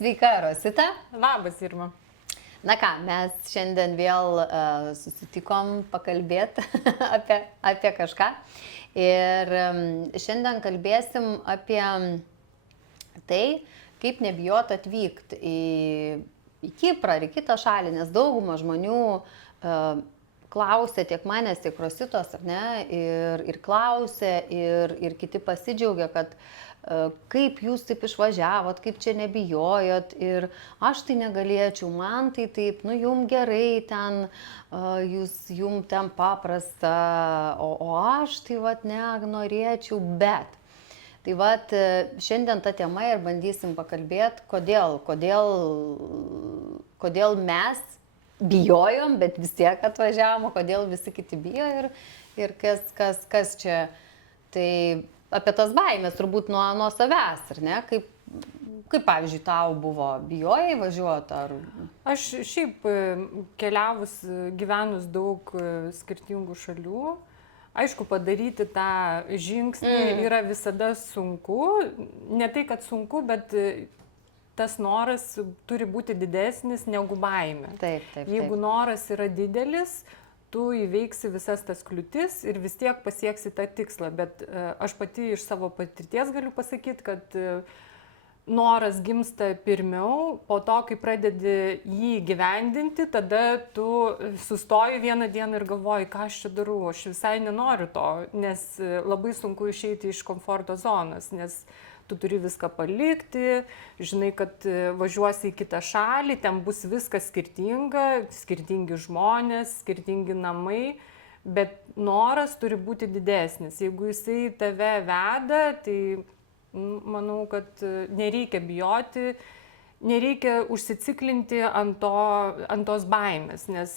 Sveika, Rosita. Labas, Irma. Na ką, mes šiandien vėl susitikom pakalbėti apie kažką. Ir šiandien kalbėsim apie tai, kaip nebijot atvykti į Kiprą ar į kitą šalį, nes dauguma žmonių klausė tiek manęs, tiek Rositos, ar ne, ir klausė, ir kiti pasidžiaugia, kad kaip jūs taip išvažiavot, kaip čia nebijojot, ir aš tai negalėčiau, man tai taip, nu jum gerai ten, jum ten paprasta, o aš tai vat nenorėčiau, bet. Tai vat šiandien tą temą ir bandysim pakalbėti, kodėl mes bijojom, bet vis tiek atvažiavom, kodėl visi kiti bijo ir kas čia. Tai apie tas baimės turbūt nuo savęs, ar ne? Kaip pavyzdžiui, tau buvo, bijojai važiuoti? Ar... Aš šiaip keliavus, gyvenus daug skirtingų šalių, aišku, padaryti tą žingsnį yra visada sunku. Ne tai, kad sunku, bet tas noras turi būti didesnis negu baimė. Taip. Jeigu noras yra didelis, tu įveiksi visas tas kliūtis ir vis tiek pasieksi tą tikslą. Bet aš pati iš savo patirties galiu pasakyti, kad noras gimsta pirmiau, po to, kai pradedi jį gyvendinti, tada tu sustoji vieną dieną ir galvoji, ką aš čia darau, aš visai nenoriu to, nes labai sunku išeiti iš komforto zonos, nes tu turi viską palikti, žinai, kad važiuosi į kitą šalį, ten bus viskas skirtinga, skirtingi žmonės, skirtingi namai, bet noras turi būti didesnis. Jeigu jisai tave veda, tai manau, kad nereikia bijoti, nereikia užsiciklinti ant tos baimės, nes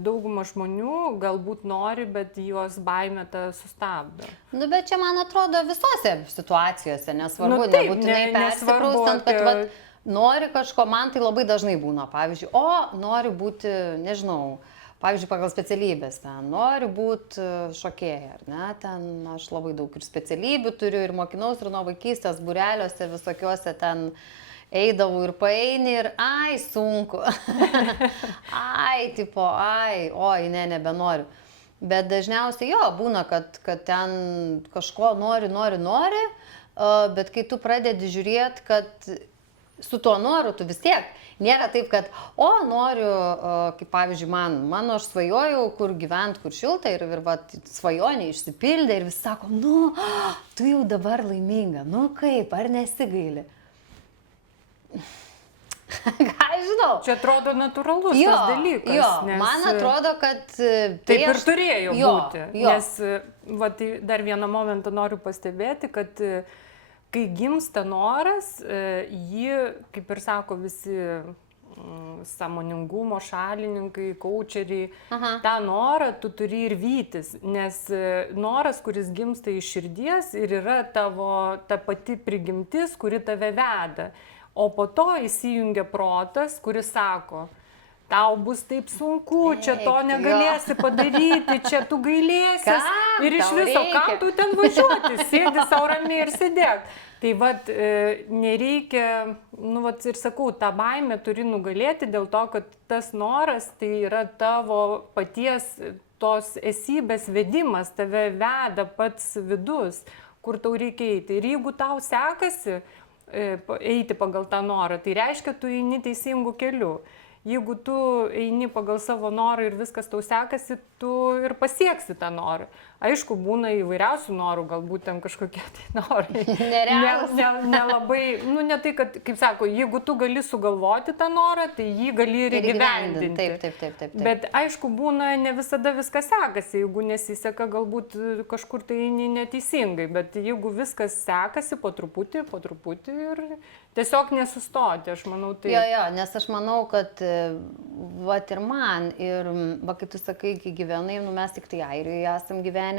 dauguma žmonių galbūt nori, bet juos baimė tą sustabdo. Nu, bet čia, man atrodo, visose situacijose, nesvarbu, nebūtinai persikraustant, kad nori kažko, man tai labai dažnai būna, pavyzdžiui, nori būti, nežinau, pavyzdžiui, pagal specialybės, ten noriu būti šokėja, ar ne, ten aš labai daug ir specialybių turiu, ir mokinaus, ir nuo vaikystės būreliuose visokiuose ten eidavau ir paeini ir sunku, oi, nebenoriu. Bet dažniausiai būna, kad ten kažko nori, bet kai tu pradedi žiūrėti, kad su tuo noru tu vis tiek, nėra taip, kad, noriu, kaip pavyzdžiui, mano aš svajojau, kur gyventi, kur šilta ir svajonė išsipildė ir vis sako, tu jau dabar laiminga, kaip, ar nesigaili? Ką žinau. Čia atrodo natūralus tas dalykas. Nes man atrodo, kad taip ir turėjo būti. Nes dar vieną momentą noriu pastebėti, kad kai gimsta noras, jį, kaip ir sako visi sąmoningumo šalininkai, kaučeriai, tą norą tu turi ir vytis, nes noras, kuris gimsta iš širdies ir yra tavo ta pati prigimtis, kuri tave veda. O po to įsijungia protas, kuris sako, tau bus taip sunku, čia to negalėsi padaryti, čia tu gailėsies ir iš viso, kam tu ten važiuoti, sėdi sau ramiai ir sėdėk. Tai nereikia, ir sakau, tą baimę turi nugalėti dėl to, kad tas noras tai yra tavo paties tos esybės vedimas, tave veda pats vidus, kur tau reikia eiti. Ir jeigu tau sekasi eiti pagal tą norą, tai reiškia, tu eini teisingų kelių. Jeigu tu eini pagal savo norą ir viskas tau sekasi, tu ir pasieksi tą norą. Aišku, būna įvairiausių norų, galbūt ten kažkokie tai norai. Nerealūs. Nelabai, ne tai, kad, kaip sako, jeigu tu gali sugalvoti tą norą, tai jį gali ir įgyvendinti. Taip. Bet aišku, būna ne visada viskas sekasi, jeigu nesiseka, galbūt kažkur tai eini neteisingai, bet jeigu viskas sekasi po truputį ir tiesiog nesustoti, aš manau, tai... Jo, nes aš manau, kad ir man, ir kai tu sakai, kai gyvenai, mes tik tai Airijoje esam gyvenę,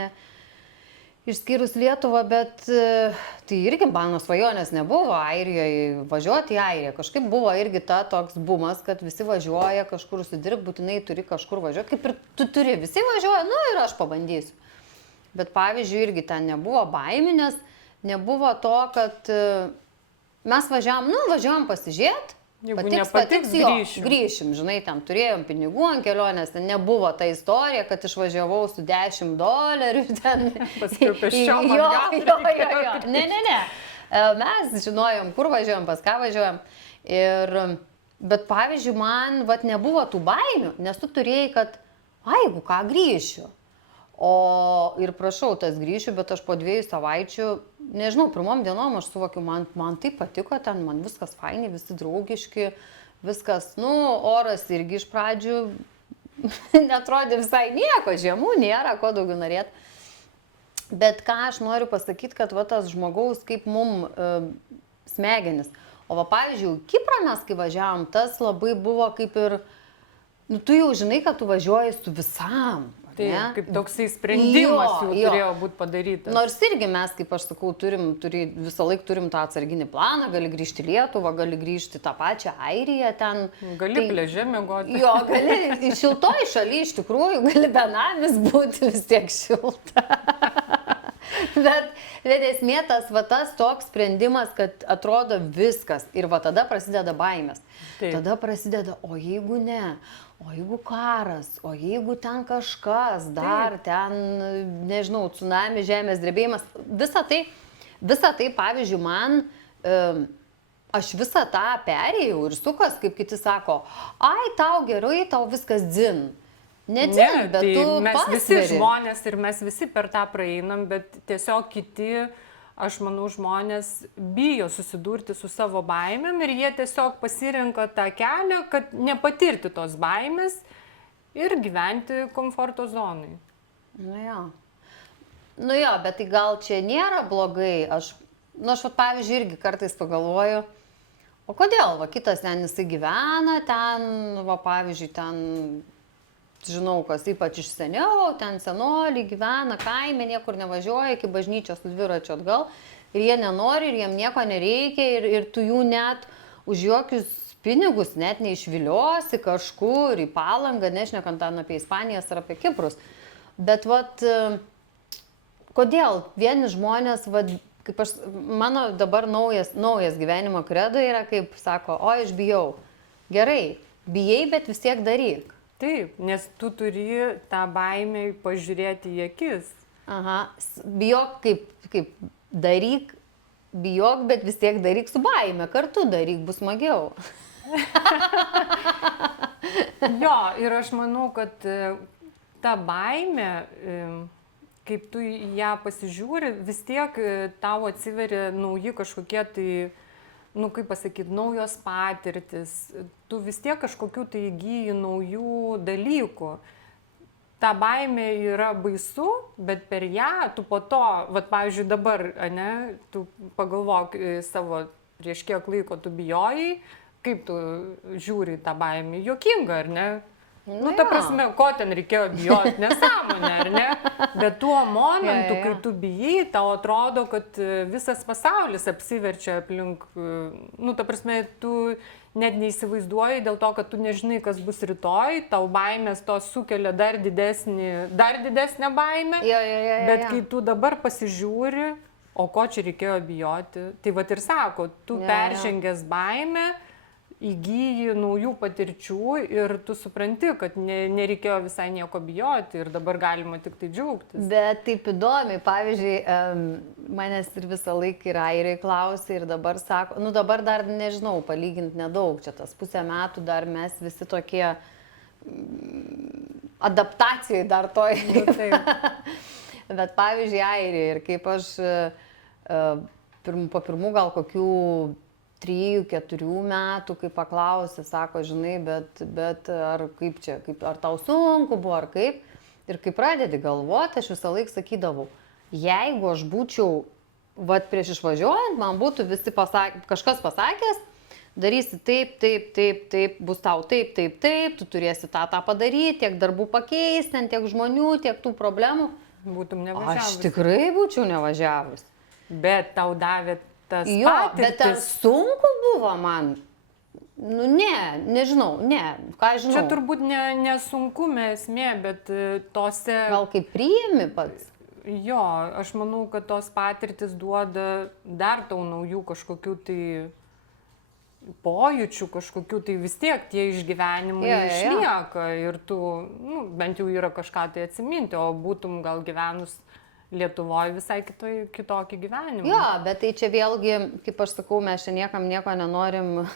išskyrus Lietuvą, bet tai irgi mano svajonės nebuvo Airijoje, važiuoti į Airiją. Kažkaip buvo irgi toks bumas, kad visi važiuoja kažkur užsidirbti, būtinai turi kažkur važiuoti, kaip ir tu turi, visi važiuoja, ir aš pabandysiu. Bet pavyzdžiui, irgi ten nebuvo baiminės, nebuvo to, kad mes važiavom pasižiūrėti, Jeigu patiks, jo, grįšim. grįšim, žinai, ten turėjom pinigų ant kelionės, ten nebuvo ta istorija, kad išvažiavau su $10, ten. Paskui pėsčiom Jo. atgal. Ne. Mes žinojom, kur važiuojam, pas ką važiuojam. Bet pavyzdžiui, man vat nebuvo tų baimių, nes tu turėjai, kad, jeigu ką, grįšiu. Ir prašau, tas grįšiu, bet aš po 2 savaičių, nežinau, pirmom dienom aš suvokiu, man tai patiko ten, man viskas faini, visi draugiški, viskas, oras irgi iš pradžių netrodė visai nieko, žiemų nėra, ko daugiau norėt. Bet ką aš noriu pasakyti, kad va tas žmogaus kaip mum smegenis. O va pavyzdžiui, Kiprą mes kai važiavom, tas labai buvo kaip ir, tu jau žinai, kad tu važiuoji su visam. Taip, kaip toksai sprendimas jau turėjo būti padarytas. Nors irgi mes, kaip aš sakau, visą laiką turim tą atsarginį planą, gali grįžti į Lietuvą, gali grįžti tą pačią Airiją ten. Gali pliaže miegoti. Jo, gali šiltoj šaly, iš tikrųjų, gali benamis būti vis tiek šilta. Bet esmė tas toks sprendimas, kad atrodo viskas ir va tada prasideda baimės. Taip. Tada prasideda, o jeigu ne, o jeigu karas, o jeigu ten kažkas, dar Taip. ten, nežinau, tsunami, žemės drebėjimas, visą tai, pavyzdžiui, man, aš visą tą perėjau ir sukas, kaip kiti sako, tau gerai, tau viskas dzin. Ne, bet tai tu mes pasveri. visi žmonės ir mes visi per tą praeinam, bet tiesiog kiti, aš manau, žmonės bijo susidurti su savo baimėm ir jie tiesiog pasirenka tą kelią, kad nepatirti tos baimės ir gyventi komforto zonai. Nu jo, bet tai gal čia nėra blogai. Aš pavyzdžiui, irgi kartais pagalvoju, o kodėl, kitas ten jisai gyvena, ten, pavyzdžiui, ten, žinau, kas ypač iš seniau, ten senoliai gyvena kaime, niekur nevažiuoja, iki bažnyčios su dviračiu atgal ir jie nenori, ir jiem nieko nereikia ir tu jų net už jokius pinigus net neišviliosi kažkur į Palangą, nešnekant ten apie Ispanijas ar apie Kiprus. Bet kodėl vieni žmonės, kaip mano dabar naujas gyvenimo kredo yra, kaip sako, aš bijau. Gerai, bijai, bet vis tiek daryk. Taip, nes tu turi tą baimę pažiūrėti į akis. Bijok kaip daryk, bijok, bet vis tiek daryk su baime, kartu daryk, bus smagiau. Jo, ir aš manau, kad ta baimė, kaip tu ją pasižiūri, vis tiek tau atsiveria nauji kažkokie tai, kaip pasakyti, naujos patirtis, tu vis tiek kažkokių tai įgyji naujų dalykų. Ta baimė yra baisu, bet per ją tu po to, pavyzdžiui, dabar, tu pagalvok savo, prieš kiek laiko tu bijojai, kaip tu žiūri tą baimę, juokinga, ar ne? Ta prasme, ko ten reikėjo bijoti, nesąmonė, ar ne? Bet tuo momentu, kai tu bijai, tau atrodo, kad visas pasaulis apsiverčia aplink, ta prasme, tu net neįsivaizduoji dėl to, kad tu nežinai, kas bus rytoj, tau baimės to sukelia dar didesnę baimę, bet kai tu dabar pasižiūri, o ko čia reikėjo bijoti, tai ir sako, tu peržengęs baimę, įgyji naujų patirčių ir tu supranti, kad nereikėjo visai nieko bijoti ir dabar galima tik tai džiaugtis. Bet taip įdomiai, pavyzdžiui, manęs ir visą laiką ir airiai klausia ir dabar sako, dabar dar nežinau, palyginti nedaug, čia tas 5 metų dar mes visi tokie adaptacijai dar toj. Bet pavyzdžiui, airiai ir kaip aš po pirmų gal kokių 3-4 metų, kai paklausė, sako, žinai, bet ar kaip čia, ar tau sunku buvo, ar kaip. Ir kai pradedi galvoti, aš visą laiką sakydavau, jeigu aš būčiau, prieš išvažiuojant, man būtų visi kažkas pasakęs, darysi taip, bus tau taip, tu turėsi tą padaryti, tiek darbų pakeisti, tiek žmonių, tiek tų problemų. Būtum nevažiavus. Aš tikrai būčiau nevažiavus. Bet tau davė jo, bet ar sunku buvo man? Nežinau, ką žinau. Čia turbūt nesunkume esmė, bet tose... Gal kaip priimi pats? Jo, aš manau, kad tos patirtis duoda dar tau naujų kažkokių tai pojūčių kažkokių, tai vis tiek tie išgyvenimai išlieka ir tu, bent jau yra kažką tai atsiminti, o būtum gal gyvenus Lietuvoje visai kitokį gyvenimą. Jo, bet tai čia vėlgi, kaip aš sakau, mes čia niekam nieko nenorim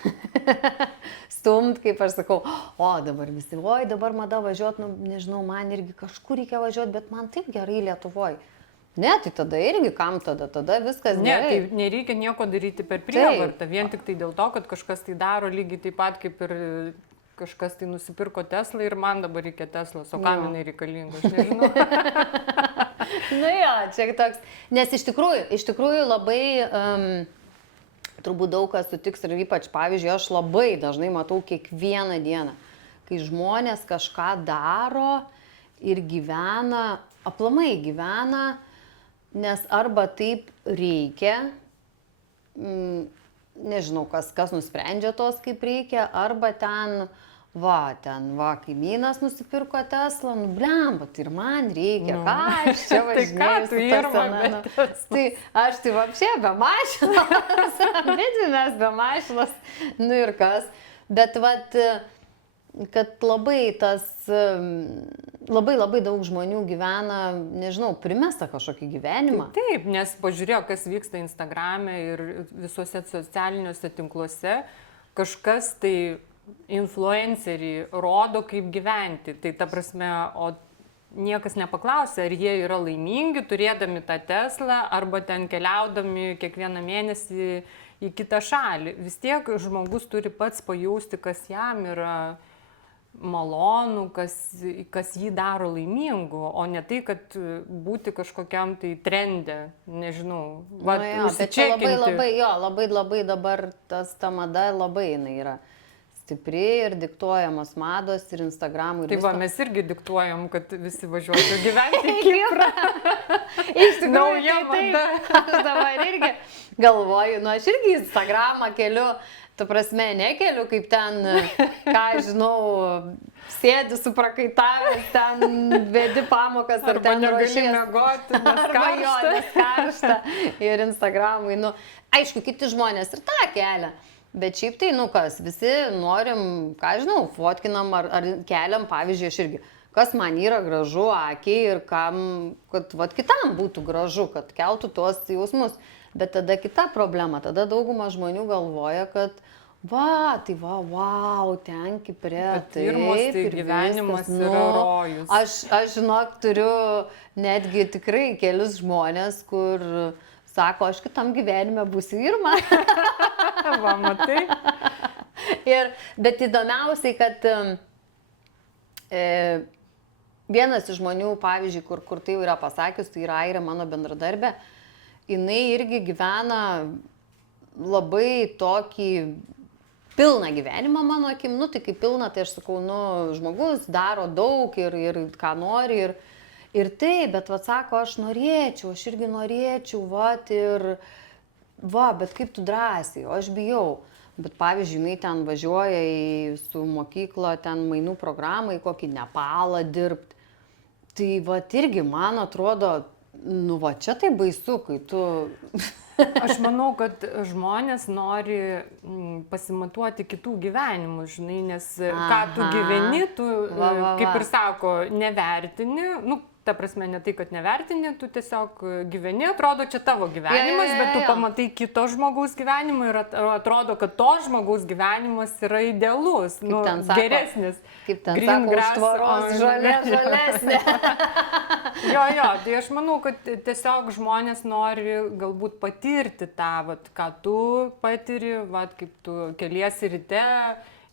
stumt, kaip aš sakau, o dabar visi, dabar mada važiuoti, nežinau, man irgi kažkur reikia važiuoti, bet man taip gerai Lietuvoje. Ne, tai tada irgi kam tada viskas gerai. Ne, tai nereikia nieko daryti per prievartą, vien tik tai dėl to, kad kažkas tai daro lygiai taip pat kaip ir kažkas tai nusipirko Teslą ir man dabar reikia Teslos, o kam jinai reikalinga, aš nežinau. Jo, čia toks, nes iš tikrųjų labai, turbūt daug kas sutiks ir ypač, pavyzdžiui, aš labai dažnai matau kiekvieną dieną, kai žmonės kažką daro ir gyvena, aplamai gyvena, nes arba taip reikia, nežinau, kas nusprendžia tos kaip reikia, arba ten, kaimynas nusipirko Teslą, blemba, tai ir man reikia, ką aš čia važinėju su ta sena. Tai aš tai vapšė be mašinos, mes be mašinos, ir kas. Bet kad labai daug žmonių gyvena, nežinau, primesta kažkokį gyvenimą. Taip, nes pažiūrėjau, kas vyksta Instagrame ir visuose socialiniuose tinkluose, kažkas tai influenceriai rodo, kaip gyventi. Tai ta prasme, o niekas nepaklausė, ar jie yra laimingi, turėdami tą Teslą, arba ten keliaudami kiekvieną mėnesį į kitą šalį. Vis tiek žmogus turi pats pajausti, kas jam yra malonu, kas jį daro laimingu, o ne tai, kad būti kažkokiam tai trende, nežinau. Bet čia labai dabar ta mada labai jinai yra stipri ir diktuojamos mados ir Instagramų. Tai mes irgi diktuojam, kad visi važiuotų gyventi į Kiprą. Iš tikrųjų, aš dabar irgi galvoju, aš irgi Instagramą keliu, tu prasme, nekeliu, kaip ten, ką žinau, sėdi su prakaitavęs, ten vedi pamokas, ar ten negali mėgoti, nes karšta. Ir Instagramui, aišku, kiti žmonės ir tą kelia. Bet šiaip tai, visi norim, ką žinau, fotkinam ar keliam, pavyzdžiui, aš irgi, kas man yra gražu akiai ir kam, kad kitam būtų gražu, kad keltų tuos jausmus. Bet tada kita problema, tada dauguma žmonių galvoja, kad ten Kipre, taip, ir gyvenimas yra rojus. Aš žinok, turiu netgi tikrai kelius žmonės, kur sako, aš kitam gyvenime būsiu Irma. Va, matai. Bet įdomiausiai, kad vienas iš žmonių, pavyzdžiui, kur tai yra pasakius, tai yra Airė, mano bendradarbė, jinai irgi gyvena labai tokį pilną gyvenimą mano akim, tai kaip pilna, tai aš sakau, žmogus daro daug ir ką nori ir tai, bet sako, aš irgi norėčiau, bet kaip tu drąsiai, o aš bijau. Bet pavyzdžiui, jinai ten važiuoja su mokykla, ten mainų programą į kokį Nepalą dirbti. Tai irgi, man atrodo, čia tai baisu, kai tu... Aš manau, kad žmonės nori pasimatuoti kitų gyvenimų, žinai, nes ką tu gyveni, tu, kaip ir sako, nevertini, ta prasme, ne tai, kad nevertini, tu tiesiog gyveni, atrodo, čia tavo gyvenimas, bet tu pamatai kito žmogaus gyvenimą ir atrodo, kad to žmogaus gyvenimas yra idealus, geresnis. Kaip ten sako, už tvoros žalesnė. Jo, tai aš manau, kad tiesiog žmonės nori galbūt patirti tą, ką tu patiri, kaip tu keliesi ryte,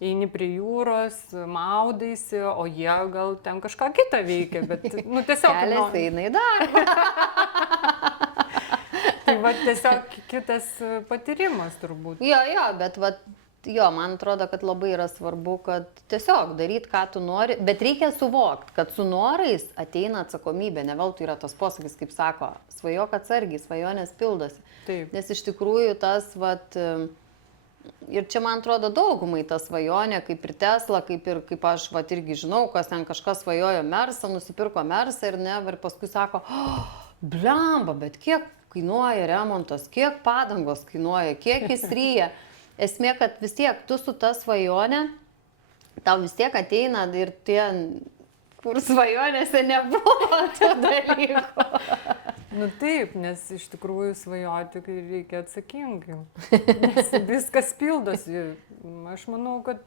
eini prie jūros, maudaisi, o jie gal ten kažką kitą veikia, bet, tiesiog... Kelias eina į darbą. Tai, tiesiog kitas patyrimas turbūt. Bet, man atrodo, kad labai yra svarbu, kad tiesiog daryt, ką tu nori, bet reikia suvokti, kad su norais ateina atsakomybė, ne veltui yra tas posakis, kaip sako, svajok atsargiai, svajonės pildosi. Taip. Nes iš tikrųjų tas, ir čia, man atrodo, daugumai ta svajonė, kaip ir Tesla, kaip aš irgi žinau, kas ten kažkas svajojo Mersą, nusipirko Mersą ir paskui sako, blemba, bet kiek kainuoja remontas, kiek padangos kainuoja, kiek jis ryja. esmė, kad vis tiek tu su ta svajonė, tau vis tiek ateina ir tie, kur svajonėse nebuvo tų dalykų. Nu taip, nes iš tikrųjų svajoti reikia atsakingai. Nes viskas pildosi. Aš manau, kad,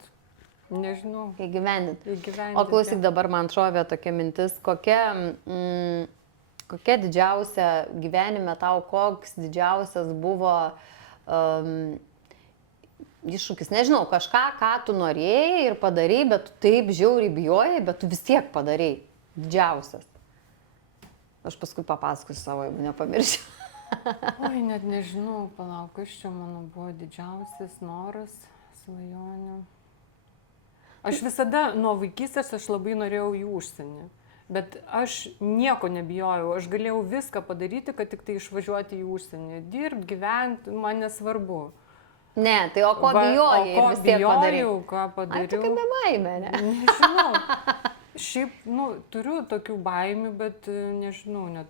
nežinau. Įgyvendinti. O klausyk, dabar man šovė tokia mintis, kokia didžiausia gyvenime tau, koks didžiausias buvo iššūkis, nežinau, kažką, ką tu norėjai ir padarėjai, bet tu taip žiauriai bijojai, bet tu vis tiek padarėjai. Didžiausias. Aš paskui papasakosiu savo, jeigu nepamiršiu. Oi, net nežinau, palauk, kas čia mano buvo didžiausias noras, svajonė. Aš visada nuo vaikystės aš labai norėjau į užsienį. Bet aš nieko nebijojau, aš galėjau viską padaryti, kad tik tai išvažiuoti į užsienį. Dirbti, gyventi, man nesvarbu. Ne, tai o ko bijojai ir vis tiek padarėjau? Ką padariau? Ai, tu kaip be baimė, ne? Nežinau. Šiaip, turiu tokių baimių, bet nežinau, net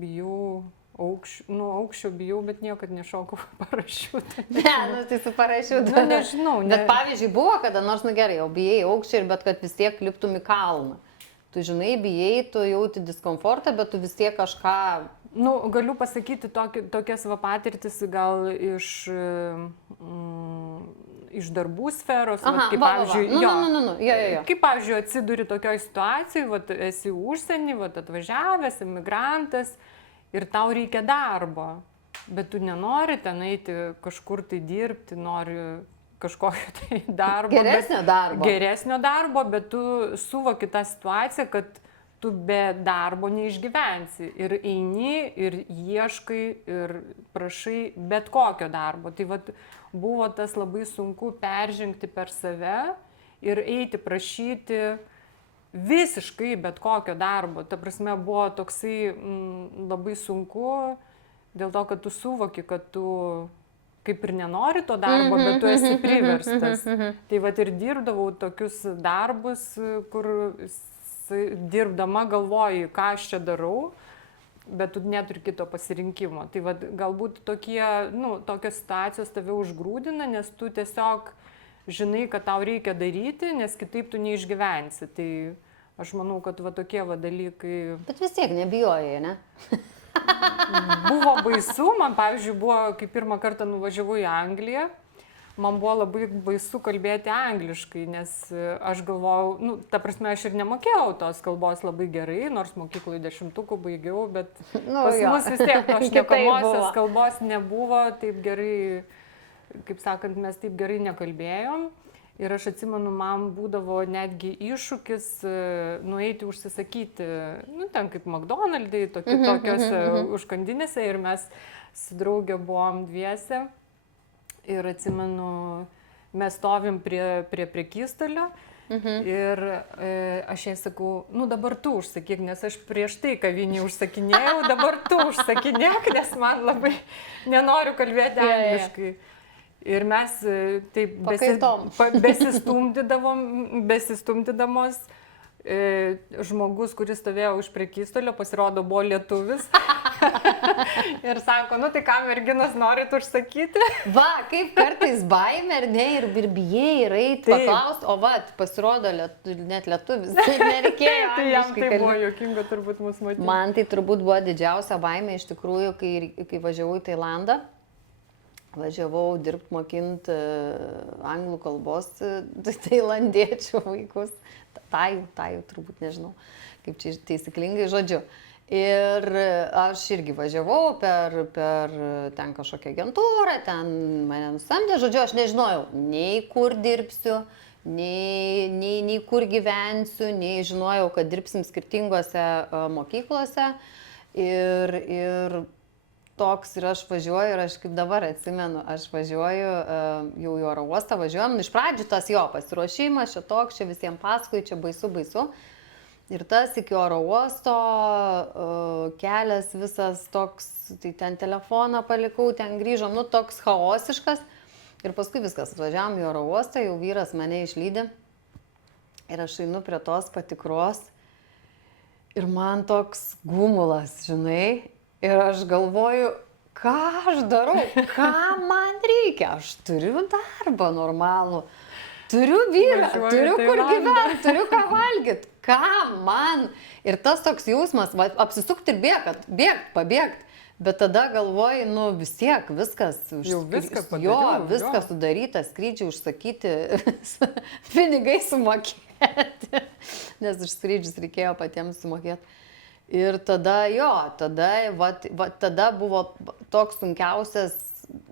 bijau aukščio bijau, bet niekad nešokau parašiutą. Ne, tai su parašiutu. Nežinau. Bet pavyzdžiui, buvo kada nors, gerai, jau bijai aukščio, bet kad vis tiek liptum į kalną. Tu žinai, bijai, tu jauti diskomfortą, bet tu vis tiek kažką... Galiu pasakyti tokias patirtis gal iš darbų sferos. Aha, kaip, pavyzdžiui, Kaip, pavyzdžiui, atsiduri tokioje situacijoje, esi užsienį, atvažiavęs, emigrantas ir tau reikia darbo, bet tu nenori ten eiti kažkur tai dirbti, nori kažkokio tai darbo. Geresnio darbo, bet tu suvoki tą situaciją, kad tu be darbo neišgyvensi ir eini ir ieškai ir prašai bet kokio darbo. Tai buvo tas labai sunku peržengti per save ir eiti prašyti visiškai bet kokio darbo. Ta prasme buvo toksai labai sunku dėl to, kad tu suvoki, kad tu kaip ir nenori to darbo, bet tu esi priverstas. Tai ir dirbdavau tokius darbus, kur dirbdama galvoji, ką aš čia darau, bet tu neturi kito pasirinkimo. Tai galbūt tokios situacijos tave užgrūdina, nes tu tiesiog žinai, kad tau reikia daryti, nes kitaip tu neišgyvensi. Tai aš manau, kad tokie dalykai... Bet vis tiek nebijojai, ne? Buvo baisu, man pavyzdžiui buvo, kai pirmą kartą nuvažiavau į Angliją, man buvo labai baisu kalbėti angliškai, nes aš galvojau, ta prasme, aš ir nemokėjau tos kalbos labai gerai, nors mokykloje 10 baigiau, bet pas mus vis tiek tos šnekamosios kalbos nebuvo taip gerai, kaip sakant, mes taip gerai nekalbėjom. Ir aš atsimenu, man būdavo netgi iššūkis nueiti užsisakyti, ten kaip McDonald'ai, tokiose užkandinėse, ir mes su draugė buvom dviese. Ir atsimenu, mes stovim prie prekystolio ir aš jai sakau, dabar tu užsakyk, nes aš prieš tai kavinį užsakinėjau, dabar tu užsakinėk, nes man labai nenoriu kalbėti angliškai. Ir mes taip besistumdydamos, žmogus, kuris stovėjo už prekystolio, pasirodo, buvo lietuvis. Ir sako, tai ką merginos norit užsakyti? Va, kaip kartais baimė, ar ne, ir bijai, ir eiti paklausti, o pasirodo net lietuvis, tai nereikėjo. Tai jam tai buvo juokinga turbūt mus matyti. Man tai turbūt buvo didžiausia baimė iš tikrųjų, kai važiavau į Tailandą. Važiavau dirbti, mokinti anglų kalbos tailandiečių vaikus. Tajų turbūt nežinau, kaip čia taisyklingai žodžiu. Ir aš irgi važiavau per ten kažkokią agentūrą, ten mane nusamdė, žodžiu, aš nežinojau, nei kur dirbsiu, nei kur gyvensiu, nei žinojau, kad dirbsim skirtingose mokyklose. Ir toks, ir aš važiuoju, ir aš kaip dabar atsimenu, aš važiuoju jau į oro uostą, važiuojam, iš pradžių tas pasiruošimas, čia toks, čia visiems paskui, čia baisu. Ir tas iki oro uosto kelias visas toks, tai ten telefoną palikau, ten grįžom, toks chaosiškas. Ir paskui viskas, atvažiavom į oro uostą, jau vyras mane išlydė. Ir aš einu prie tos patikros. Ir man toks gumulas, žinai. Ir aš galvoju, ką aš darau, ką man reikia, aš turiu darbą normalų, turiu vyrą, turiu kur gyventi, turiu ką valgyti, ką man. Ir tas toks jausmas, va, apsisukti ir pabėgti. Bet tada galvoji, nu vis tiek, viskas, viskas sudaryta, skrydžiai užsakyti, pinigai sumokėti, nes už skrydžius reikėjo patiems sumokėti. Ir tada, tada buvo toks sunkiausias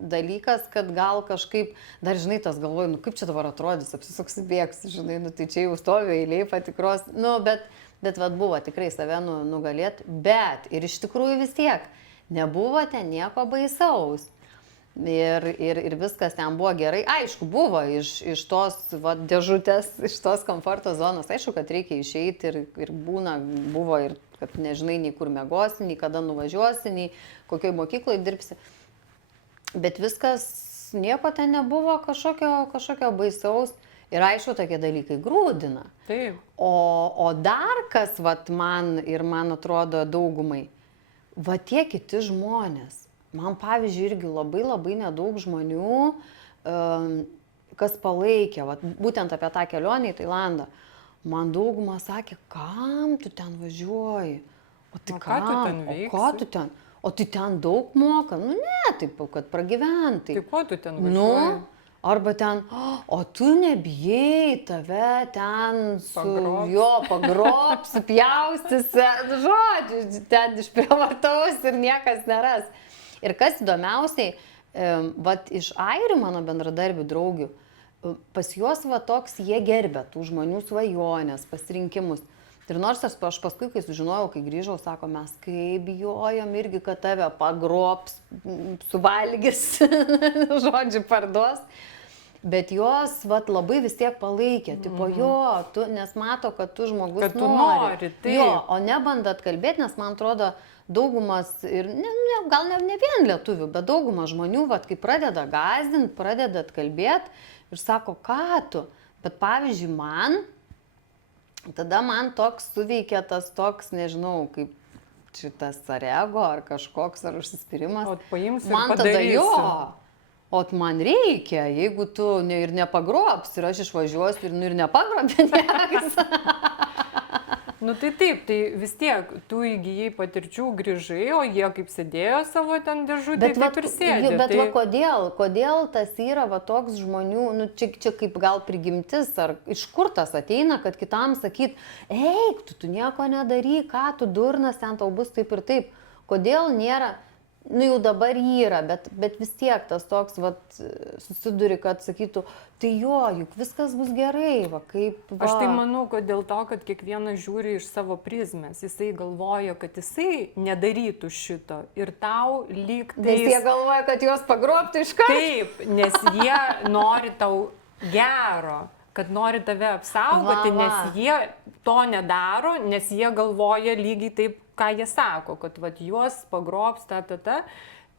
dalykas, kad gal kažkaip, dar žinai, tas galvoju, nu kaip čia dabar atrodys, apsisuksi bėgsi, žinai, nu tai čia jau stovi eilėj patikros, nu bet vat buvo tikrai save nugalėti, bet ir iš tikrųjų vis tiek. Nebuvo ten nieko baisaus. Ir viskas ten buvo gerai. Aišku, buvo iš tos dėžutės, iš tos komforto zonos. Aišku, kad reikia išeiti ir buvo ir kad nežinai nei kur miegosi, nei kada nuvažiuosi, nei kokioj mokykloje dirbsi. Bet viskas, nieko ten nebuvo kažkokio baisaus. Ir aišku, tokie dalykai grūdina. Taip. O dar kas man atrodo daugumai, va tie kiti žmonės. Man, pavyzdžiui, irgi labai nedaug žmonių, kas palaikė, va, būtent apie tą kelionę į Tailandą. Man dauguma sakė, kam tu ten važiuoji? O tai kam? Ką tu ten veiksi? O ką tu ten? O tai ten daug moka? Nu ne, taip, kad pragyventai. Tai ko tu ten važiuoji? Nu, arba ten, o tu nebijai, tave ten pagrobs, pjaustysi, žodžiu, ten išprievartaus ir niekas neras. Ir kas įdomiausiai, vat iš airių mano bendradarbių draugių, pas juos va toks jie gerbė tų žmonių svajonės, pasirinkimus. Ir nors aš paskui, kai sužinojau, kai grįžau, sako, mes kaip bijojom irgi, kad tave pagrobs, suvalgys, žodžiu, parduos. Bet jos vat, labai vis tiek palaikė, tipo nes mato, kad tu žmogus kad tu nori tai. O nebandat kalbėti, nes man atrodo, daugumas, ir gal ne vien lietuvių, bet daugumas žmonių, vat, kai pradeda gąsdinti, pradeda kalbėti ir sako, ką tu. Bet pavyzdžiui, tada man toks suveikia tas toks, nežinau, kaip šitas ar ego, ar kažkoks, ar užsispyrimas. O paimsi ir man padarysi. Tada o man reikia, jeigu tu ir nepagrobs, ir aš išvažiuosiu ir nepagrobė niekas. Nu tai taip, tai vis tiek, tu įgyjai patirčių, grįžai, o jie kaip sėdėjo savo ten dėžutė, taip ir sėdė. Bet kodėl tas yra va toks žmonių, nu čia kaip gal prigimtis, ar iš kur tas ateina, kad kitam sakyt, eik, tu nieko nedaryk, ką tu durnas, ten tau bus taip ir taip. Kodėl nėra, nu jau dabar yra, bet vis tiek tas toks vat, susiduri, kad sakytų, tai juk viskas bus gerai, va kaip... Va. Aš tai manau, kad dėl to, kad kiekvienas žiūri iš savo prizmės, jisai galvoja, kad jisai nedarytų šito ir tau lyg tai... Nes jie galvoja, kad juos pagrobtų iš karto. Taip, nes jie nori tau gero, kad nori tave apsaugoti, nes jie to nedaro, nes jie galvoja lygiai taip, ką jie sako, kad vat, juos pagrobs,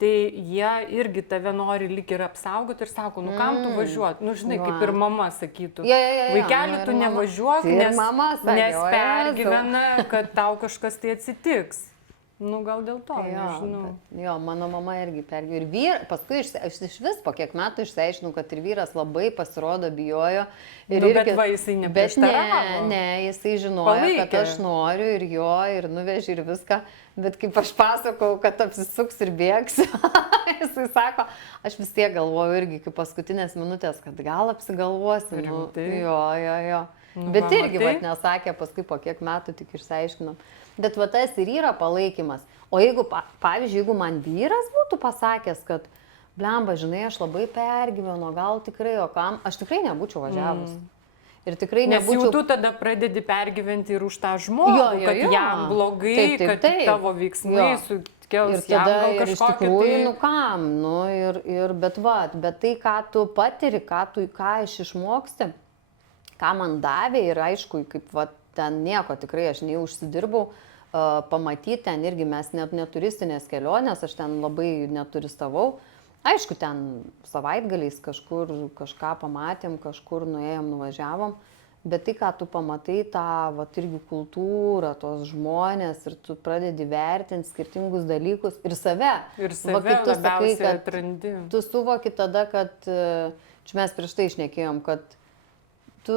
tai jie irgi tave nori lyg ir apsaugoti ir sako, nu kam tu važiuot, nu žinai, kaip ir mama sakytų, vaikeli tu nevažiuok, nes pergyvena, kad tau kažkas tai atsitiks. Nu, gal dėl to, nežinau. Mano mama irgi pergyveno. Ir paskui aš iš vis po kiek metų išsiaiškinau, kad ir vyras labai pasirodo bijojo. Bet va, jisai neprieštaravo. Ne, jisai žinojo, kad aš noriu ir nuveži ir viską. Bet kaip aš pasakau, kad apsisuks ir bėgsiu, jisai sako, aš vis tiek galvoju irgi iki paskutinės minutės, kad gal apsigalvosim. Jo. Bet irgi nesakė, paskui po kiek metų tik išsiaiškinom. Bet va tas ir yra palaikymas. O jeigu, pavyzdžiui, jeigu man vyras būtų pasakęs, kad, blemba, žinai, aš labai pergyvenu, gal tikrai, o kam, aš tikrai nebūčiau važiavus. Ir tikrai nebūčiau... Nes jau tu tada pradedi pergyventi ir už tą žmogų, kad jam blogai, kad tavo veiksmai sukels jam gal kažkokį... Iš tikrųjų, nu kam, bet tai, ką tu patiri, ką aš išmoksti, ką man davė ir aišku, kaip ten nieko tikrai aš neužsidirbau, pamatyti ten irgi mes net neturistinės kelionės, aš ten labai neturistavau. Aišku, ten savaitgaliais kažkur kažką pamatėm, kažkur nuėjom, nuvažiavom, Bet tai, ką tu pamatai, tą, vat, irgi kultūrą, tos žmonės ir tu pradedi vertinti skirtingus dalykus ir save. Ir save kaip tu sakai, labiausiai kad atrandi. tu suvoki tada, kad, čia mes prieš tai šnekėjom, kad tu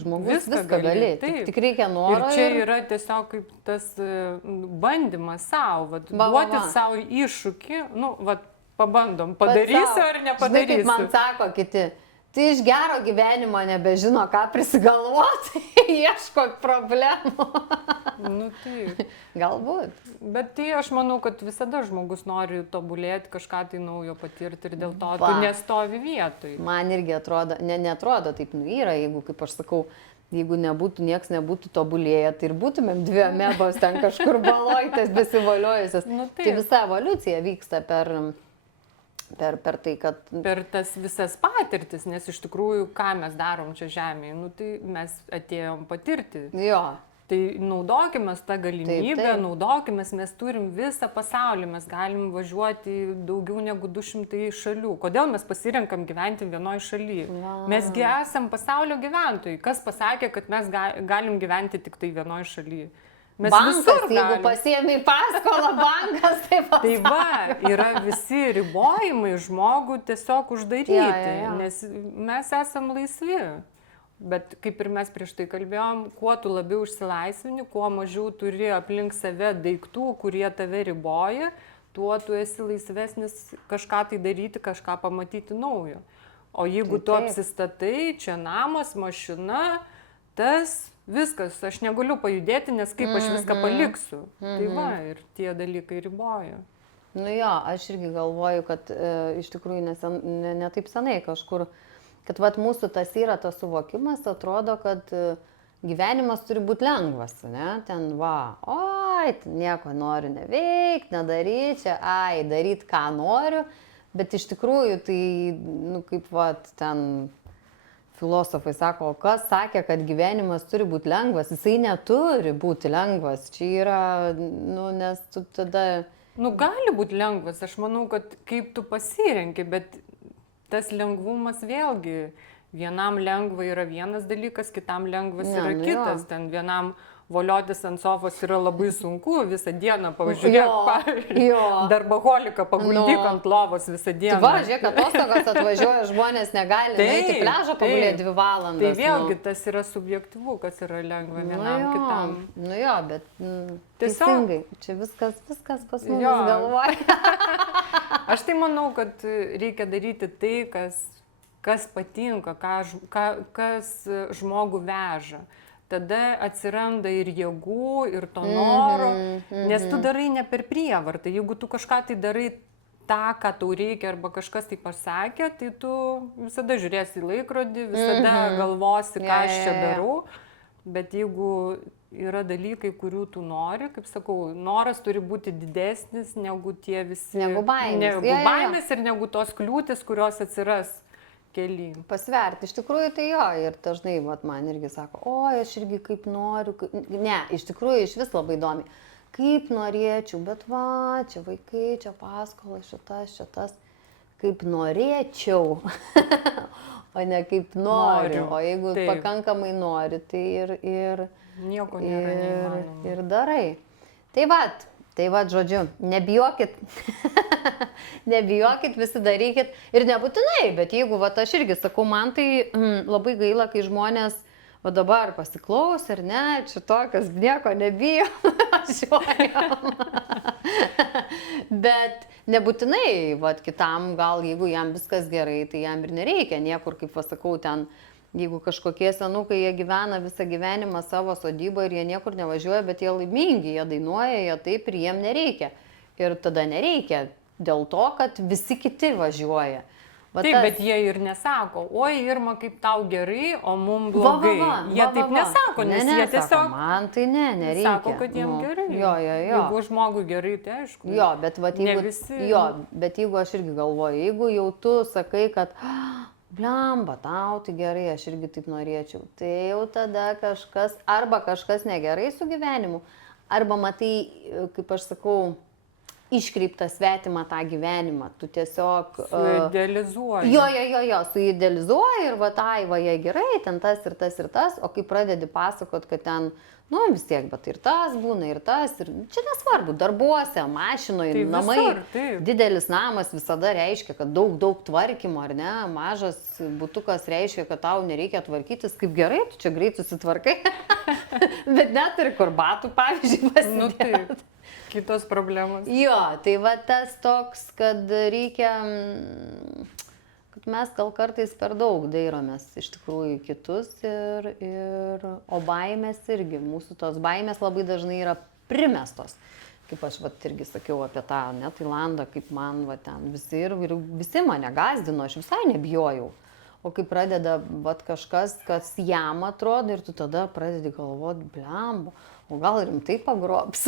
žmogus viską gali. Tik reikia noro. Ir čia yra tiesiog kaip tas bandymas savo, duoti savo iššūkį, nu, vat, pabandom, padarysiu ar nepadarysiu. Žinai, kaip man sako kiti, tai iš gero gyvenimo nebežino, ką prisigalvoti, ieško problemų. Nu, taip. Galbūt. Bet tai aš manau, kad visada žmogus nori tobulėti, kažką tai naujo patirti ir dėl to tu nestovi vietoj. Man irgi atrodo, neatrodo taip, nu yra, jeigu, kaip aš sakau, jeigu nieks nebūtų tobulėję, tai ir būtumėm dvi amebos ten kažkur balojtės, besivoliojusios. Nu, tai visa evoliucija vyksta per tai, kad... Per tas visas patirtis, nes iš tikrųjų, ką mes darom čia žemėje, nu, tai mes atėjom patirti. Jo. Tai naudokime tą galimybę, naudokime, mes turim visą pasaulį, mes galim važiuoti daugiau negu 200 šalių. Kodėl mes pasirenkam gyventi vienoje šalyje? Mesgi esam pasaulio gyventojai. Kas pasakė, kad mes galim gyventi tik tai vienoje šalyje? Bankas, jeigu pasiėmė paskolą bankas, tai pasakė. Tai va, yra visi ribojimai žmogų tiesiog uždaryti, nes mes esam laisvi. Bet kaip ir mes prieš tai kalbėjom, kuo tu labiau išsilaisvini, kuo mažiau turi aplink save daiktų, kurie tave riboja, tuo tu esi laisvesnis kažką tai daryti, kažką pamatyti naujo. O jeigu tu apsistatai, čia namas, mašina, tas viskas, aš negaliu pajudėti, nes kaip aš viską paliksiu. Tai va, ir tie dalykai riboja. Nu jo, aš irgi galvoju, kad iš tikrųjų ne taip senai kažkur, kad vat mūsų tas yra tas suvokimas, atrodo, kad gyvenimas turi būti lengvas, ne? Ten va, oi, nieko noriu neveikti, nedaryti, čia, daryti ką noriu, bet iš tikrųjų tai, nu kaip vat ten filosofai sako, kas sakė, kad gyvenimas turi būti lengvas, jisai neturi būti lengvas, čia yra, nu, nes tu tada... Nu, gali būti lengvas, aš manau, kad kaip tu pasirenki, bet tas lengvumas vėlgi, vienam lengva yra vienas dalykas, kitam lengvas yra kitas. Ten vienam voliotis ant sofos yra labai sunku, visą dieną pavažiuok, darbaholiką paguldyk ant lovos visą dieną. Va, žiūrėk, atostogos atvažiuoja, žmonės negali nueiti į pliažą pagulėti 2 valandas. Tai vėlgi tas yra subjektyvu, kas yra lengva vienam kitam. Nu jo, bet teisingai, čia viskas pas mus galvoja. Aš tai manau, kad reikia daryti tai, kas patinka, kas žmogų veža. Tada atsiranda ir jėgų, ir to noro, nes tu darai ne per prievartą. Jeigu tu kažką tai darai tą, ką tau reikia, arba kažkas tai pasakė, tai tu visada žiūrėsi į laikrodį, visada galvosi, ką aš čia darau. Bet jeigu yra dalykai, kurių tu nori, kaip sakau, noras turi būti didesnis negu tie visi... Negu baimės. Negu baimės ir negu tos kliūtis, kurios atsiras kely. Pasverti, iš tikrųjų tai jo, ir dažnai man irgi sako, aš irgi kaip noriu, ne, iš tikrųjų iš vis labai įdomi, kaip norėčiau, bet va, čia vaikai, čia paskola, šitas, kaip norėčiau, o ne kaip noriu, o jeigu pakankamai nori, tai ir nieko nėra neįmanoma. Ir darai. Tai va, žodžiu, nebijokit, visi darykit ir nebūtinai, bet jeigu, va, aš irgi sakau, man tai labai gaila, kai žmonės, va dabar pasiklaus ir ne, čia tokias nieko nebijo, bet nebūtinai, va, kitam gal, jeigu jam viskas gerai, tai jam ir nereikia niekur, kaip pasakau, ten, jeigu kažkokie senukai, jie gyvena visą gyvenimą savo sodybą ir jie niekur nevažiuoja, bet jie laimingi, jie dainuoja, jie taip ir jiem nereikia. Ir tada nereikia, dėl to, kad visi kiti važiuoja. Taip, bet jie ir nesako, oi Irma, kaip tau gerai, o mum blogai. Jie taip nesako, nes jie tiesiog... Man tai nereikia. Sako, kad jiem gerai. Jo. Jeigu žmogui gerai, tai aišku. Jo, bet jeigu aš irgi galvoju, jeigu jau tu sakai, kad... Blemba, tau tai gerai, aš irgi taip norėčiau. Tai jau tada kažkas negerai su gyvenimu, arba matai, kaip aš sakau, iškreiptą svetimą tą gyvenimą. Tu tiesiog... Suidealizuoji. Jo, suidealizuoji ir va tai, va jai gerai, ten tas ir tas ir tas, o kai pradedi pasakot, kad ten, nu vis tiek, bet ir tas būna, ir tas, ir čia nesvarbu, darbuose, mašinoje, Tai namai. visur, taip. Didelis namas visada reiškia, kad daug tvarkymo, ar ne? Mažas butukas reiškia, kad tau nereikia tvarkytis, kaip gerai, tu čia greit susitvarkai, bet net ir kur batų, pavyzdžiui, pasidėti. Nu taip, kitos problemos. Jo, tai va tas toks, kad reikia, kad mes gal kartais per daug dairomės iš tikrųjų į kitus o baimės irgi, mūsų tos baimės labai dažnai yra primestos. Kaip aš vat irgi sakiau apie tą, ne, Tailandą, kaip man va ten visi ir visi mane gazdino, aš visai nebijojau. O kai pradeda vat kažkas, kas jam atrodo ir tu tada pradedi galvoti, blemba, o gal rimtai pagrobs.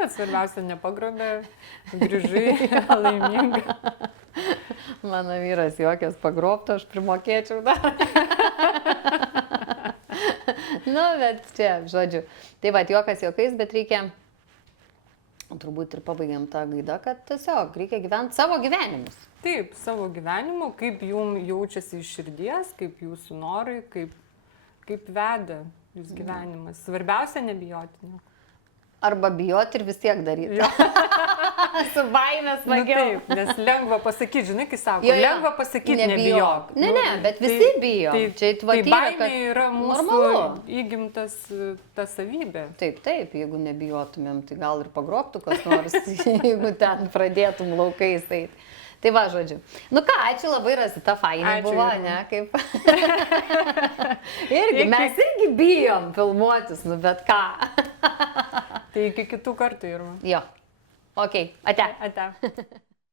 Bet svarbiausia, nepagrobė, grįžai laiminga. Mano vyras juokės pagrobto, aš primokėčiau dar. Nu, bet čia, žodžiu. Tai va, juokas juokais, bet reikia, turbūt ir pabaigiam tą gaidą, kad tiesiog reikia gyventi savo gyvenimus. Taip, savo gyvenimu, kaip jum jaučiasi iš širdies, kaip jūsų norai, kaip veda jūs gyvenimas. Svarbiausia nebijoti. Ne? Arba bijoti ir vis tiek daryti. Su baimės smagiau. Nu, taip, nes lengva pasakyti, žinai, kai sako, lengva pasakyti, nebijok. Ne, bet visi bijo. Tai baimė yra mūsų normalu. Įgimtas ta savybė. Taip, jeigu nebijotumėm, tai gal ir pagrobtų kas nors, jeigu ten pradėtum laukais. Tai va, žodžiu. Nu ką, ačiū labai, Rosita, fainai buvo, ne, kaip. Mes irgi bijom filmuotis, nu bet ką. Tai iki kitų kartų, Irma. Jo. Ok, ate. Ate.